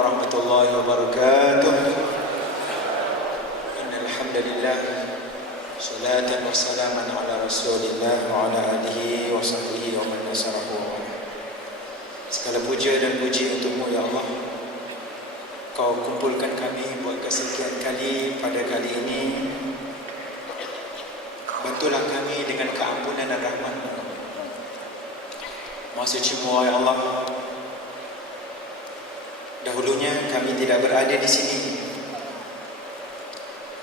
warahmatullahi wabarakatuh. Innal hamdalillah salatan wa salaman ala Rasulillah wa ala alihi wa sahbihi wa man nasarahu. Segala puja dan puji untukmu ya Allah. Kau kumpulkan kami buat kesekian kali pada kali ini. Bantulah kami dengan keampunan dan rahmat-Mu. Maha suci-Mu ya Allah. Dahulunya kami tidak berada di sini.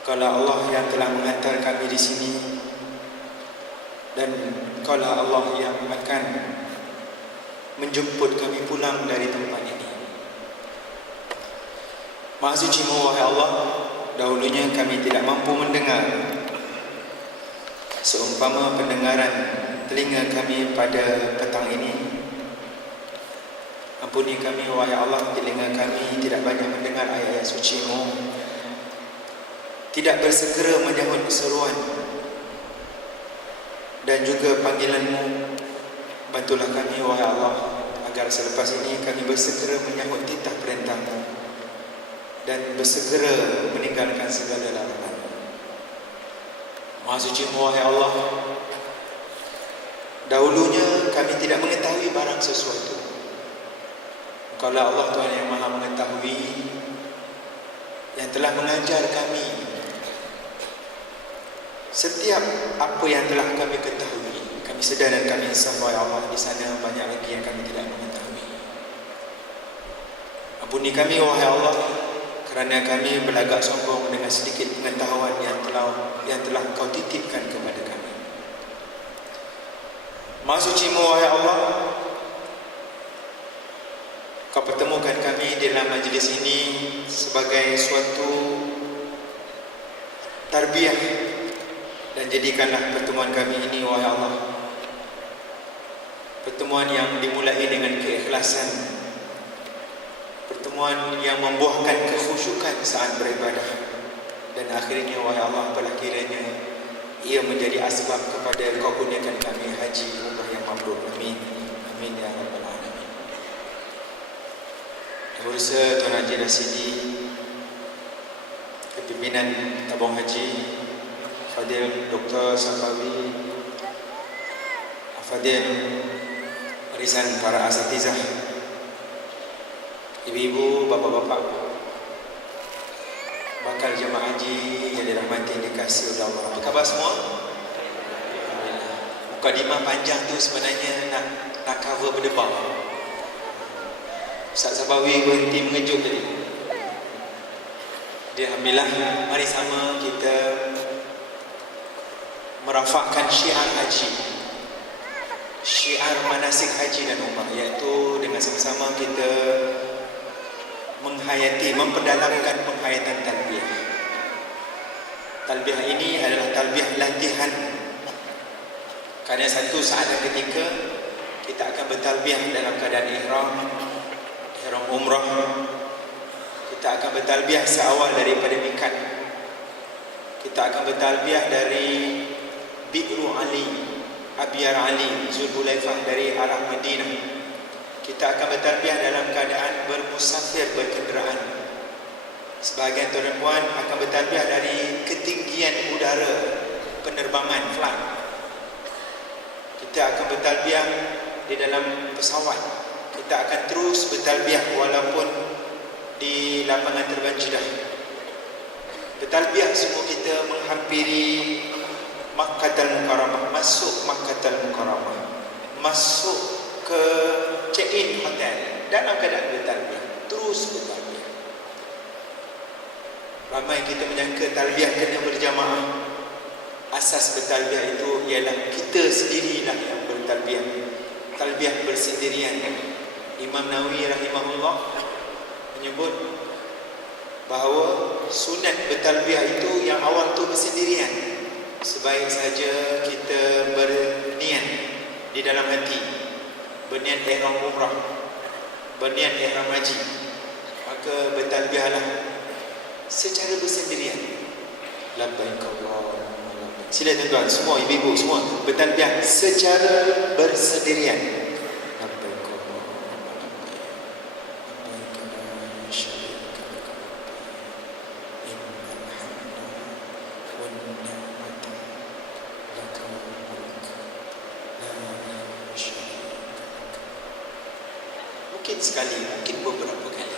Kaulah Allah yang telah menghantar kami di sini, dan Kaulah Allah yang akan menjemput kami pulang dari tempat ini. Maha suci-Mu wahai Allah, dahulunya kami tidak mampu mendengar, seumpama pendengaran telinga kami pada petang ini. Ampuni kami wahai Allah, telinga kami tidak banyak mendengar ayat-ayat suci-Mu, tidak bersegera menyahut seruan dan juga panggilan-Mu. Bantulah kami wahai Allah, agar selepas ini kami bersegera menyahut titah perintah-Mu dan bersegera meninggalkan segala larangan. Maha suci-Mu wahai Allah, dahulunya kami tidak mengetahui barang sesuatu. Kaulah Allah Tuhan yang maha mengetahui, yang telah mengajar kami setiap apa yang telah kami ketahui. Kami sedar dan kami insaf wahai Allah, di sana banyak lagi yang kami tidak mengetahui. Ampuni kami wahai Allah, kerana kami berlagak sombong dengan sedikit pengetahuan yang telah Kau titipkan kepada kami. Maha suci-Mu wahai Allah, Kau pertemukan kami dalam majlis ini sebagai suatu tarbiyah, dan jadikanlah pertemuan kami ini wahai Allah pertemuan yang dimulai dengan keikhlasan, pertemuan yang membuahkan kekhusyukan saat beribadah, dan akhirnya wahai Allah, apalah kiranya ia menjadi asbab kepada Kau kurniakan kami haji umrah yang mabrur. Amin. Amin ya rabbal alamin. Berusaha Tuan Haji Rasidi, kepimpinan tabung haji, Fadil Dr. Safawi, Fadil warisan para asatizah, ibu-ibu, bapa-bapa, bakal jemaah haji yang dirahmati dikasihi oleh Allah. Apa khabar semua? Alhamdulillah. Mukadimah panjang tu sebenarnya nak cover berdebar. Ustaz Sabawi berhenti mengejut tadi. Alhamdulillah, mari sama kita merafakkan syiar haji, syiar manasik haji dan umrah, iaitu dengan sama-sama kita menghayati, memperdalamkan penghayatan talbiyah. Talbiyah ini adalah talbiyah latihan, kerana satu saat dan ketika kita akan bertalbiyah dalam keadaan ihram umrah. Kita akan bertalbiyah seawal daripada mikat. Kita akan bertalbiyah dari Bi'ru Ali, Abyar Ali, Zulhulaifah dari arah Madinah. Kita akan bertalbiyah dalam keadaan bermusafir, berkenderaan. Sebahagian tuan dan puan akan bertalbiyah dari ketinggian udara, penerbangan, flight. Kita akan bertalbiyah di dalam pesawat. Kita akan terus bertalbiyah walaupun di lapangan terbang Jeddah. Bertalbiyah semua kita menghampiri Makkahul Mukarramah, masuk Makkahul Mukarramah, masuk ke check-in hotel dalam keadaan bertalbiyah, terus bertalbiyah. Ramai kita menyangka talbiyah kena berjamaah. Asas bertalbiyah itu ialah kita sendirilah yang bertalbiyah, talbiyah bersendirian. Imam Nawawi rahimahullah menyebut bahawa sunat bertalbiyah itu yang awal tu bersendirian. Sebaik saja kita berniat di dalam hati, berniat ihram umrah, berniat ihram haji, maka bertalbiyahlah secara bersendirian. Labbaik Allahumma labbaik. Sila tuan-tuan semua, ibu-ibu semua bertalbiyah secara bersendirian. Labbaik Allahumma labbaik. Labbaik la mungkin sekali, mungkin beberapa kali.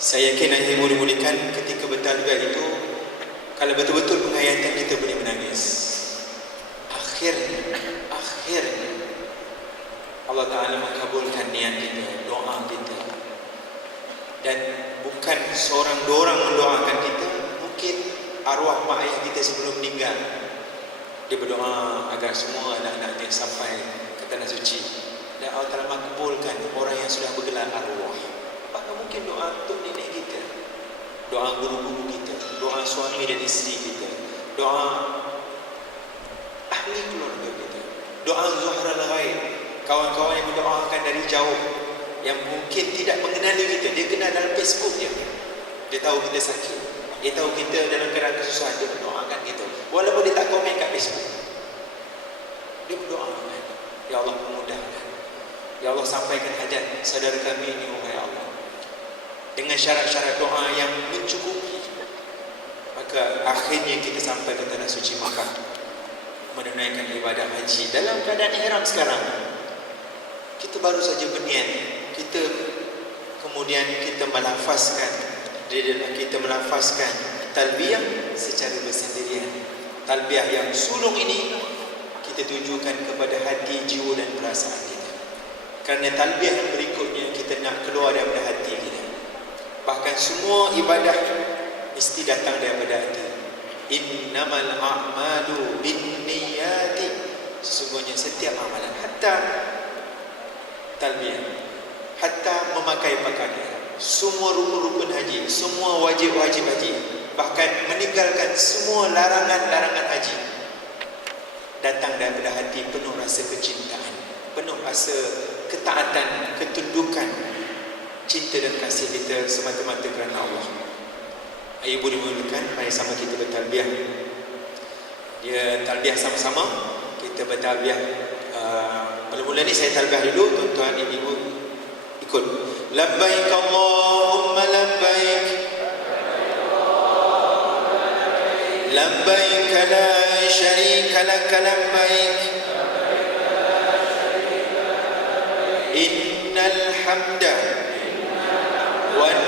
Saya yakin yang dimula-mulakan ketika bertalbiyah itu, kalau betul-betul penghayatan kita boleh menangis. Akhirnya Allah Ta'ala mengabulkan niat kita, doa kita. Dan bukan seorang dua orang mendoakan kita, mungkin arwah mak ayah kita sebelum meninggal, dia berdoa agar semua anak-anaknya sampai ke tanah suci, dan Allah Ta'ala makbulkan orang yang sudah bergelar arwah. Maka mungkin doa untuk nenek kita, doa guru-guru kita, doa suami dan isteri kita, doa ahli keluarga kita, doa zuhral ghaib, kawan-kawan yang mendoakan dari jauh, yang mungkin tidak mengenali kita, dia kenal dalam Facebook je, dia tahu kita sakit, dia tahu kita dalam keadaan kesusahan, dia mendoakan kita walaupun dia tak komen kat Facebook. Dia berdoakan, ya Allah memudahkan, ya Allah sampaikan hajat saudara kami ini, wahai Allah, dengan syarat-syarat doa yang mencukupi. Maka akhirnya kita sampai ke tanah suci Makkah, menunaikan ibadah haji dalam keadaan ihram. Sekarang kita baru saja berniat, kita kemudian kita melafazkan talbiyah secara bersendirian. Talbiyah yang sulung ini kita tujukan kepada hati, jiwa dan perasaan kita. Kerana talbiyah yang berikutnya kita nak keluar daripada hati kita. Bahkan semua ibadah mesti datang daripada hati. Innamal a'malu binniyati, sesungguhnya setiap amalan, hatta talbiyah, hatta memakai pakaian, semua rukun-rukun haji, semua wajib-wajib haji, bahkan meninggalkan semua larangan-larangan haji, datang daripada hati penuh rasa kecintaan, penuh rasa ketaatan, ketundukan, cinta dan kasih kita semata-mata kerana Allah. Ayah ibu dimulakan, mari sama kita bertalbiyah. Dia talbiyah sama-sama, kita bertalbiyah. Mula-mula ni saya talbiyah dulu, tuan-tuan ibu ikut. Labbaik Allahumma labbaik, labbaik la syarika lak labbaik, innal hamda wan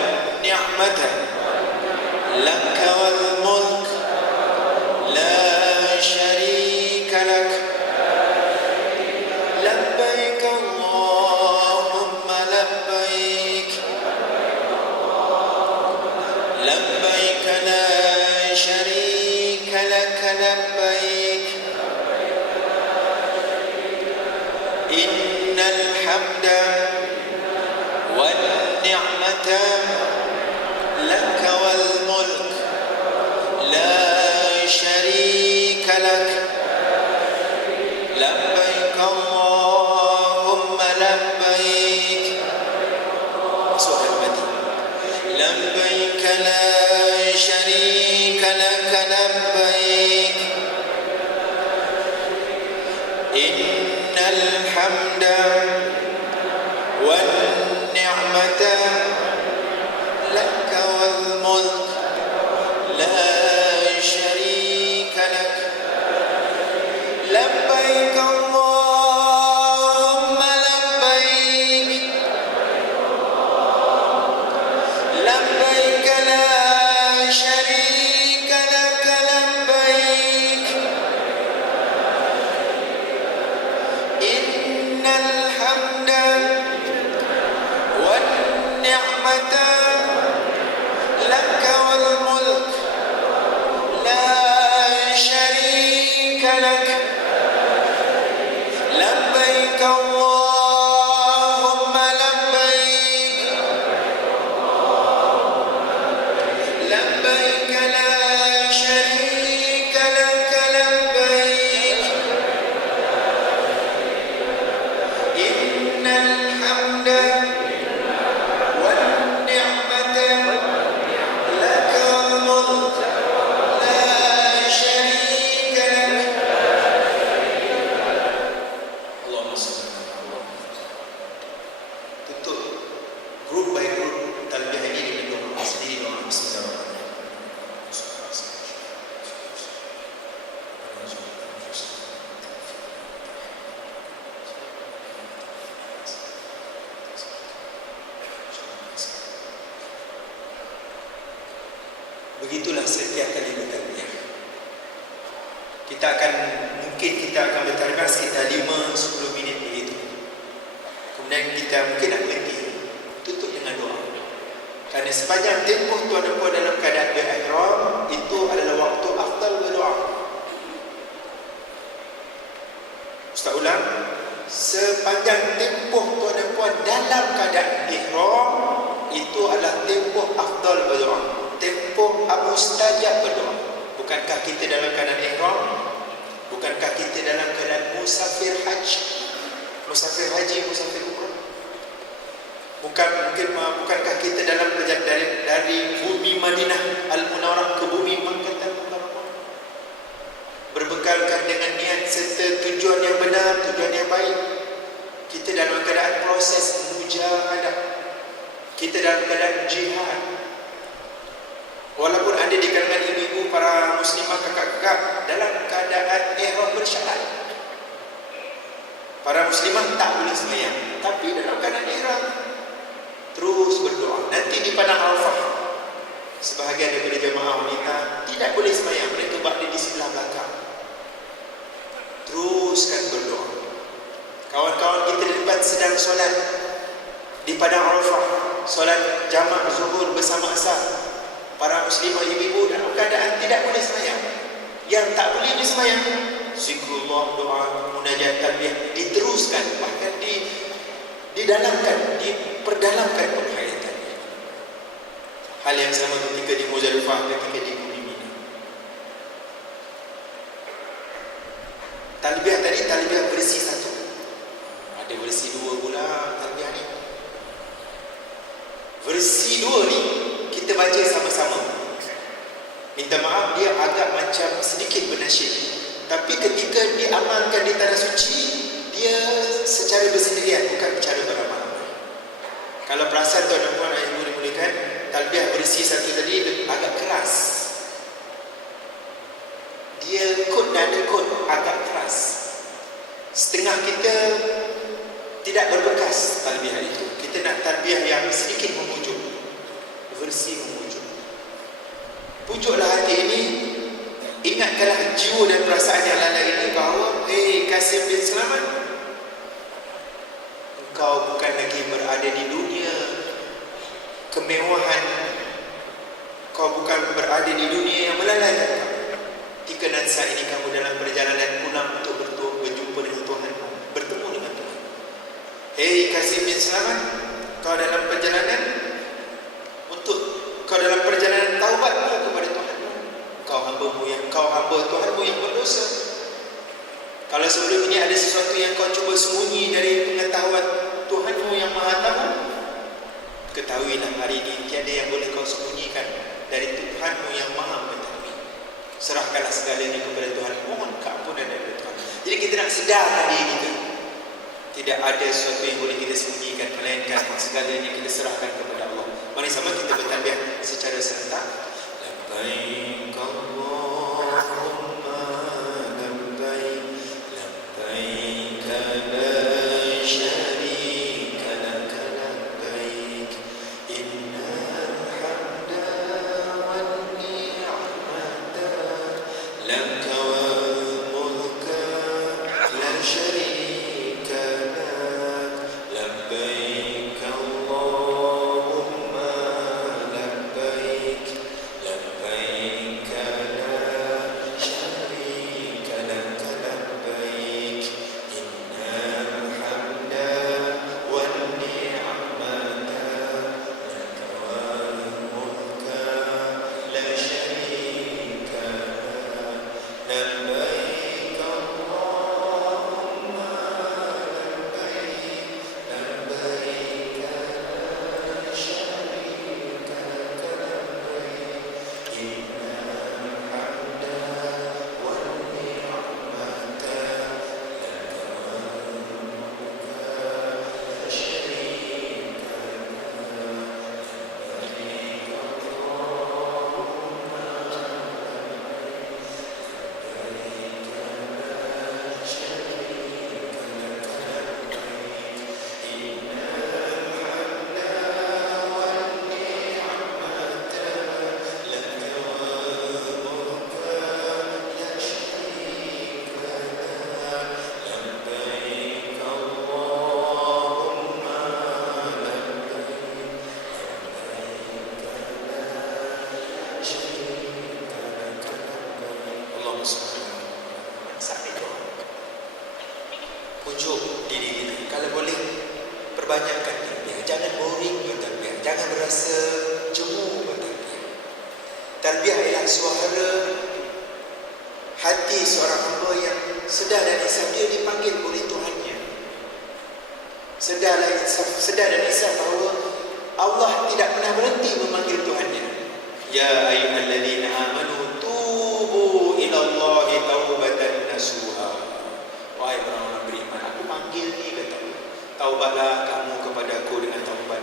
ni'mata laka wal mulk la syarika lak. Labbaik Allahumma labbaik, labbaik la syarika lak labbaik, innal hamda wan ni'mata laka wal mulk la syarika lak. Labbaik Allahumma labbaik, masuk dalam hati. Labbaik la syarika lak labbaik, innal hamda wan ni'mata laka wal mulk la syarika lak. Labbaik Allahumma labbaik, labbaik la syarika lak labbaik, innal hamda wan ni'mata laka wal mulk la syarika lak. Labbaik Allahumma labbaik, labbaik la syarika lak labbaik, innal hamda wan ni'mata Begitulah setiap kali bertalbiyah. Mungkin kita akan bertalbiyah sekitar 5-10 minit begitu. Kemudian kita mungkin nak berhenti, tutup dengan doa. Kerana sepanjang tempoh tuan dan puan dalam keadaan berihram, itu adalah waktu afdal berdoa. Ustaz ulang, sepanjang tempoh tuan dan puan dalam keadaan ihram, itu adalah tempoh afdal berdoa, tempoh mustajab berdoa. Bukankah kita dalam keadaan ihram? Bukankah kita dalam keadaan musafir haji, musafir umrah? Bukankah kita dalam perjalanan dari bumi Madinah Al-Munawwarah ke bumi Makkah Al-Mukarramah, berbekalkan dengan niat serta tujuan yang benar, tujuan yang baik? Kita dalam keadaan proses mujahadah, kita dalam keadaan jihad. Walaupun ada di kalangan ibu-ibu, para muslimah, kakak-kakak dalam keadaan ihram bersyarat, para muslimah tak boleh sembahyang, tapi dalam keadaan ihram terus berdoa. Nanti di padang Arafah, sebahagian daripada jemaah wanita tidak boleh sembahyang, mereka berada di sebelah belakang, teruskan berdoa. Kawan-kawan kita di depan sedang solat di padang Arafah, solat jamak zuhur bersama asar. Para muslimah ibu-ibu dalam keadaan tidak boleh sembahyang. Yang tak boleh sembahyang, zikrullah, doa, munajat, talbiyah diteruskan, bahkan didalamkan, diperdalamkan penghayatannya. Hal yang sama ketika di Muzdalifah, ketika di bumi Mina. Talbiyah tadi, talbiyah versi 1. Ada versi 2 pula talbiyah ni. Versi 2 ni kita baca sama-sama. Minta maaf, dia agak macam sedikit bernasyid, tapi ketika diamalkan di tanah suci, dia secara bersendirian, bukan secara beramai-ramai. Kalau perasan tuan dan puan yang boleh-bolehkan, talbiyah versi 1 tadi agak keras. Dia kod nada kod agak keras. Setengah kita tidak berbekas talbiyah itu. Kita nak talbiyah yang sedikit memujuk, versi memujuk. Pujuklah hati ini, ingatkanlah jiwa dan perasaan yang lalai ini bahawa Qasim bin Selamat, engkau bukan lagi berada di dunia kemewahan, kau bukan berada di dunia yang melalaikan kau. Jika dan saat ini kamu dalam perjalanan pulang untuk berjumpa dengan Tuhan, bertemu dengan Tuhan. Hei Qasim bin Selamat, kau dalam perjalanan taubatmu kepada Tuhanmu. Kau hamba Tuhanmu yang berdosa. Kalau sebelum ini ada sesuatu yang kau cuba sembunyi dari pengetahuan Tuhanmu yang Maha Tahu, ketahuilah hari ini tiada yang boleh kau sembunyikan dari Tuhanmu yang Maha Mengetahui. Serahkanlah segalanya kepada Tuhan, mohon keampunan daripada Tuhan. Jadi kita nak sedarkan diri kita, tidak ada sesuatu yang boleh kita sembunyikan, melainkan segalanya kita serahkan kepada Allah. Mari sama kita bertalbiyah secara serentak. Labbaik Allahumma labbaik, labbaik la syarika lak labbaik, innal hamda wan ni'mata lak wal mulka la syarika lak, labbaik Allahumma Perbanyakkan talbiyah. Jangan boring bertalbiyah. Jangan berasa jemu bertalbiyah. Talbiyah ialah suara hati seorang hamba yang sedar dan insaf dia dipanggil oleh Tuhannya. Sedar dan insaf bahawa Allah tidak pernah berhenti memanggil Tuhannya. Ya ayyuhalladzina amanu tubu ilallahi taubatan nasuha. Wahai orang-orang beriman, aku panggil ni, kata Allah, taubatlah kamu kepada aku dengan taubat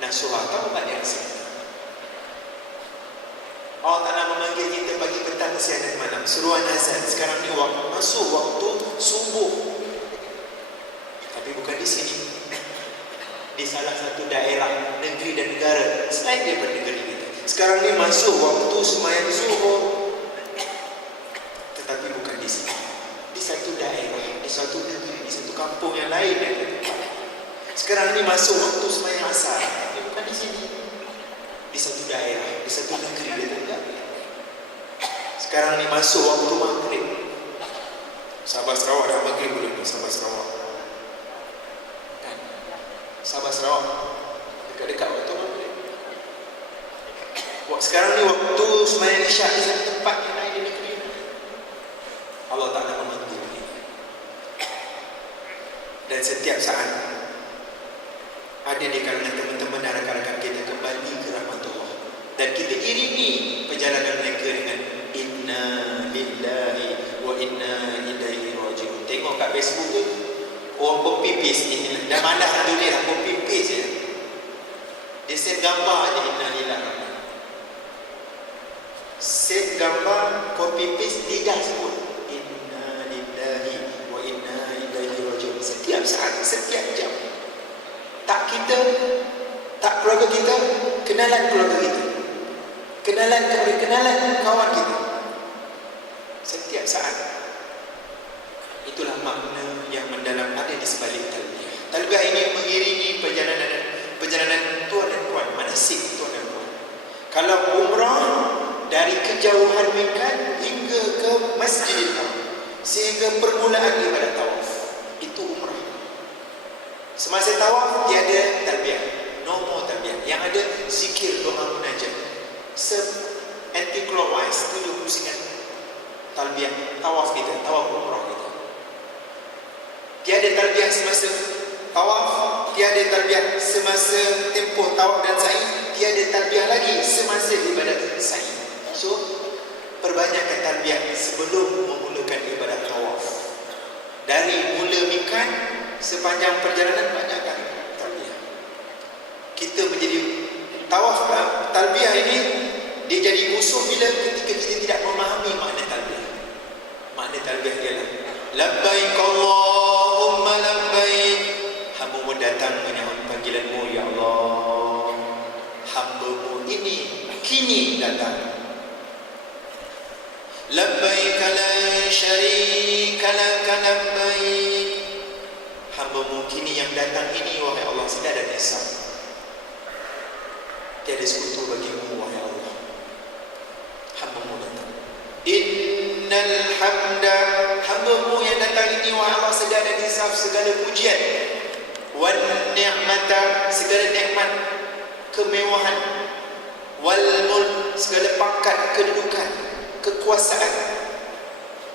nasuha, taubat yang sehat. Allah Ta'ala memanggil kita pagi, petang, siang dan malam. Seruan azan. Sekarang ni masuk waktu subuh. Tapi bukan di sini. Di salah satu daerah, negeri dan negara selain daripada negeri kita. Sekarang ni masuk waktu sembahyang zuhur. Tetapi bukan di sini. Di satu daerah, di satu negeri, di satu kampung yang lain yang kita. Sekarang ni masuk waktu sembahyang asar. Tapi bukan di sini. Di satu daerah, di satu negeri dia tak. Sekarang ni masuk waktu maghrib. Sabah Sarawak dah maghrib belum? Sabah Sarawak kan? Sabah Sarawak dekat-dekat waktu maghrib. Sekarang ni waktu sembahyang isyak di satu tempat yang lain di negeri. Allah Ta'ala memanggil dia. Dan setiap saat ada di kalangan teman-teman dan rakan-rakan kita kembali ke rahmatullah. Dan kita iringi perjalanan mereka dengan inna lillahi wa inna ilaihi raji'un. Tengok kat Facebook tu, orang copy paste ni. Dah malas nak tulis lah, copy paste je. Dia set gambar je inna lillahi. Set gambar, copy paste, lidah sebut inna lillahi wa inna ilaihi raji'un. Setiap saat, setiap jam. Tak kita, tak keluarga kita, kenalan keluarga kita, kenalan kawan kita. Setiap saat. Itulah makna yang mendalam ada di sebalik talbiyah. Talbiyah ini mengiringi perjalanan tuan dan puan, manasik tuan dan puan. Kalau umrah dari kejauhan mikat hingga ke Masjidil Haram, sehingga permulaan ibadat tawaf, itu umrah. Semasa tawaf tiada talbiyah, no more talbiyah. Yang ada zikir, doa munajat, anti-clockwise 70 talbiyah tawaf kita, tawaf umrah kita. Tiada talbiyah semasa tawaf, tiada talbiyah semasa tempoh tawaf dan sa'i, tiada talbiyah lagi semasa ibadat sa'i. So perbanyakkan talbiyah sebelum memulakan ibadat tawaf. Dari mula mikat sepanjang perjalanan banyakkan talbiyah. Kita menjadi tawaf talbiyah ini dia jadi musuh bila ketika kita tidak memahami makna talbiyah. Makna talbiyah ialah labbaik Allahumma labbaik. Hamba-Mu datang menyahut panggilan-Mu ya Allah. Hamba-Mu ini kini datang. Labbaik la syarika laka labbaik. Hamba-Mu kini yang datang ini wahai Allah sedar dan insaf. Tiada sekutu bagi-Mu wahai Allah. Hamba-Mu datang. Innal hamda. Hamba-Mu yang datang ini wahai Allah sedar dan insaf segala pujian. Wan ni'mata segala nikmat, kemewahan. Wal mulk segala pangkat, kedudukan, kekuasaan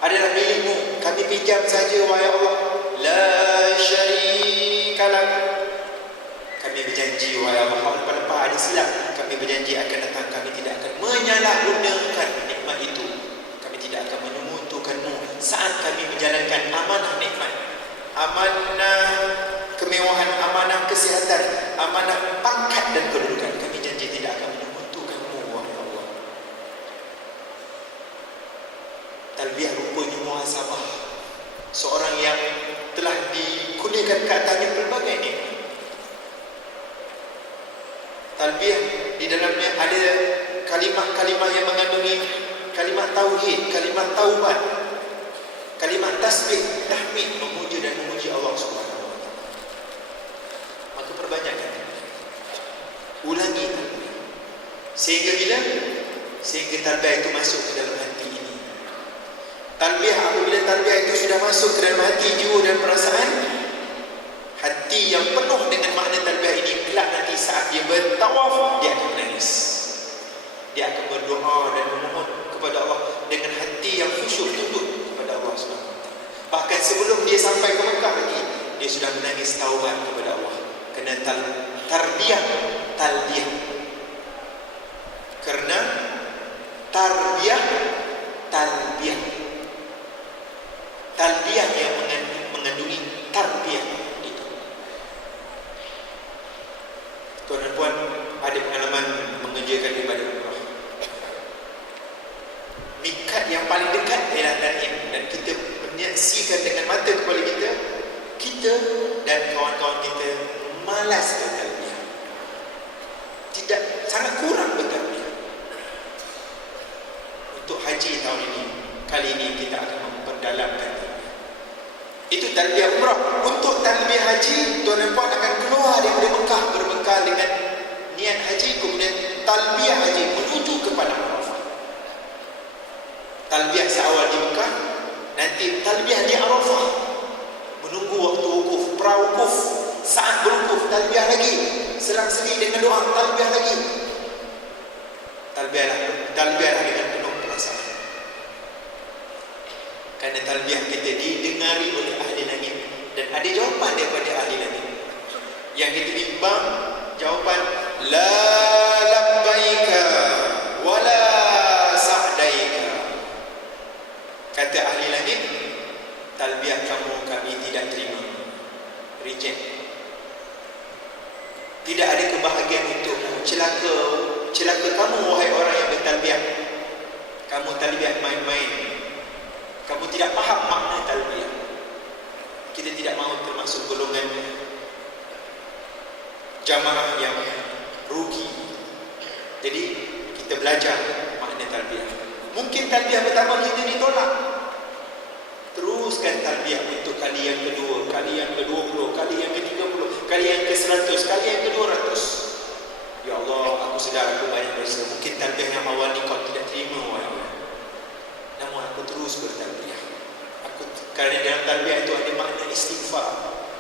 adalah milik-Mu. Kami pinjam saja wahai Allah. La syarika lak. Kami berjanji wahai Allah, lepas-lepas ada silap, kami berjanji akan datang, kami tidak akan menyalahgunakan nikmat itu. Kami tidak akan menyekutukan-Mu saat kami menjalankan amanah nikmat, amanah kemewahan, amanah kesihatan, amanah pangkat dan kedudukan. Kami janji tidak akan menyekutukan-Mu wahai Allah. Talbiyah rupanya muhasabah. Seorang yang telah dikurniakan ke atasnya pelbagai nikmat. Talbiyah di dalamnya ada kalimah-kalimah yang mengandungi kalimah tauhid, kalimah taubat, kalimah tasbih, tahmid, memuji dan memuji Allah Subhanahu wa taala. Maka perbanyakkan. Ulangi talbiyah. Sehingga bila? Sehingga talbiyah itu masuk ke dalam hati ini. Talbiyah, apabila talbiyah itu sudah masuk ke dalam hati, jiwa dan perasaan, Hati yang penuh dengan makna talbiyah ini, kelak nanti saat dia bertawaf, dia akan menangis. Dia akan berdoa dan memohon kepada Allah dengan hati yang khusyuk, tunduk kepada Allah SWT. Bahkan sebelum dia sampai ke Mekah lagi, dia sudah menangis taubat kepada Allah. Kena talbiyah. Kerana talbiyah yang mengandungi tarbiyah itu. Tuan dan puan, ada pengalaman mengerjakan ibadah umrah. Mikat yang paling dekat ialah Taif, dan kita menyaksikan dengan mata kepala kita dan kawan-kawan kita malas bertalbiyah. Tidak, sangat kurang bertalbiyah. Untuk haji tahun ini, kali ini kita akan memperdalamkan itu talbiyah umrah. Untuk talbiyah haji, tuan dan puan akan keluar daripada Mekah berbekal dengan niat haji, kemudian talbiyah haji menuju kepada Arafah. Talbiyah seawal di Mekah, nanti talbiyah di Arafah, menunggu waktu wukuf, pra-wukuf, saat berwukuf, talbiyah lagi, selang-seli dengan doa, talbiyah lagi. Talbiyah dengan penuh perasaan. Kerana talbiyah kita didengari oleh ahli langit, dan ada jawapan daripada ahli langit. Yang kita bimbang jawapan la labbaika wala sa'daika. Kata ahli langit, talbiyah kamu kami tidak terima, reject. Tidak ada kebahagiaan untukmu. Celaka kamu wahai orang yang bertalbiyah. Kamu talbiyah main-main. Kamu tidak faham makna talbiyah. Kita tidak mahu termasuk golongan jamaah yang rugi. Jadi kita belajar makna talbiyah. Mungkin talbiyah pertama kita ditolak, teruskan talbiyah untuk kali yang kedua, kali yang ke-20, kali yang ke-30, kali yang ke-100, kali yang ke-200. Ya Allah, aku sedar aku banyak dosa. Mungkin talbiyah yang awal ni kau tidak terima, wahai Allah. Namun aku terus bertalbiyah. Kerana dalam talbiyah itu ada makna istighfar,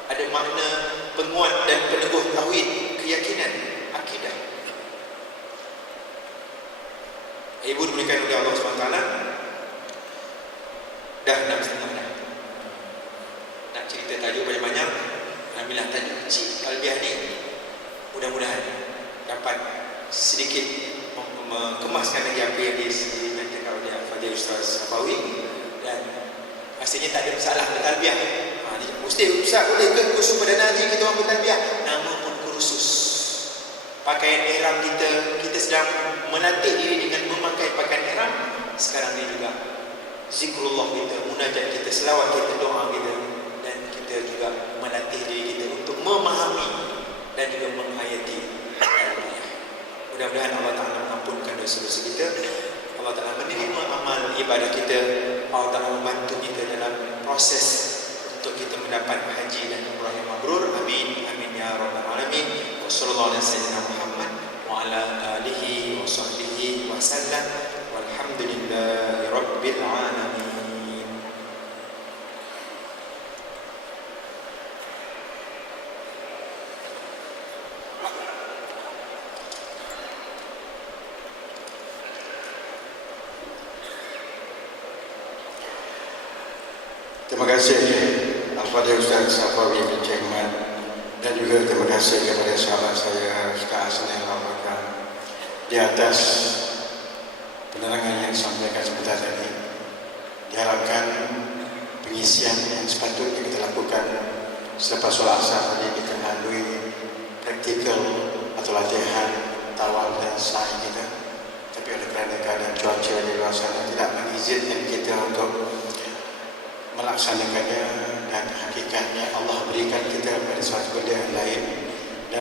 ada makna penguat dan peneguh tauhid, keyakinan, akidah. Ibu diberikan oleh Allah SWT. Dah 6.30 dah. Nak cerita tajuk banyak-banyak, ambillah tajuk kecil talbiyah ni. Mudah-mudahan dapat sedikit mengemaskan lagi apa yang dinyatakan oleh Al-Fadhil Ustaz Safawi. Dan rasanya tak ada masalah bertalbiyah. Ustaz boleh ke kursus perdana haji kita orang bertalbiyah? Nama pun kursus. Pakaian ihram kita sedang melatih diri dengan memakai pakaian ihram. Sekarang ni juga zikrullah kita, munajat kita, selawat kita, doa kita, dan kita juga melatih diri kita untuk memahami dan juga menghayati talbiyah. Mudah-mudahan Allah Ta'ala mengampunkan dosa-dosa kita. Allah Ta'ala menerima amal ibadah kita. Allah Ta'ala membantu kita dalam proses untuk kita mendapat haji dan umrah yang mabrur. Amin. Amin ya rabbal alamin. Wassallallahu ala sayyidina Muhammad wa ala alihi wa sahbihi wa sallam. Walhamdulillahi rabbil alamin. Terima kasih Al-Fadhil Ustaz Safawi bin Cengmat, dan juga terima kasih kepada sahabat saya Ustaz Hasnil Al-Bakar di atas penerangan yang disampaikan sebentar tadi. Diharapkan pengisian yang sepatutnya kita lakukan selepas solat asar tadi kita lalui praktikal atau latihan tawaf dan sa'i kita, tapi oleh kerana keadaan cuaca di luar sana tidak mengizinkan kita untuk melaksanakannya, dan hakikatnya Allah berikan kita pada suatu benda yang lain